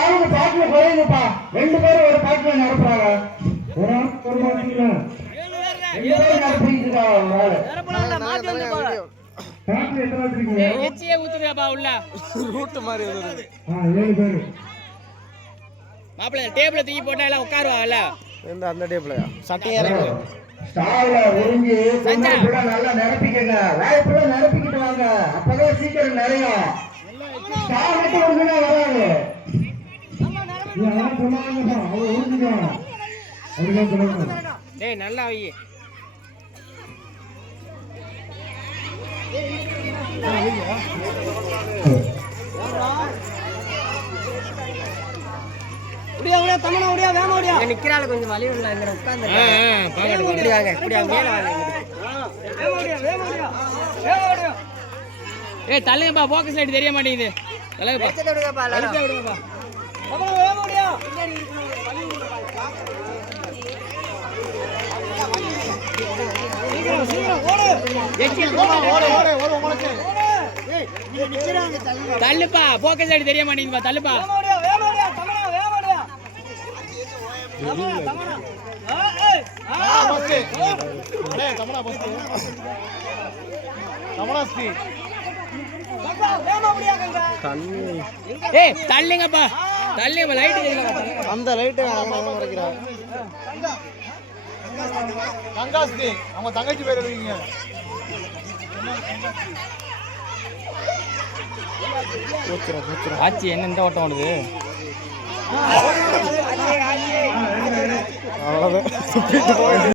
ஆளுக்கு பாட்டுல குறையுதுப்பா. 2 பேரும் ஒரு பாட்டுல நிரப்புறாங்க. ஒரு ஆளுக்கு ஒரு பாட்டுல 2 பேரும் நிரப்பிக்கிட்டு மாப்பிள்ள டேபிள் தூக்கி போட்டா எல்லாம் உட்காருவாங்கல்ல அந்த டேபிளையா சட்டையா இருக்கு ஸ்டால்ல உறிஞ்சி நல்லா நிரப்பிக்கங்க. வாய்ப்புல நிரப்பிக்கிட்டு வாங்க. அப்பதான் சீக்கிரம் நிறையும். ஸ்டால் மட்டும் ஒழுங்கா வராது. டேய் நல்லா வை. நிக்கிறாள் கொஞ்சம் வலி உள்ள உட்கார்ந்து ஏய் தள்ளுங்கப்பா போக்கஸ் லைட் தெரிய மாட்டேங்குது. தள்ளுப்பா போக்கஸ் லைட் தெரிய மாட்டேங்குதுப்பா தள்ளுப்பா. ஏய் தள்ளுங்கப்பா தள்ளுங்க லைட் அந்த லைட் தங்காஸ்தி அவங்க தங்கச்சி பேர் எழுதிங்க. ஆச்சு என்ன இந்த ஓட்டம் ஓடுது அவ்வளவுதான்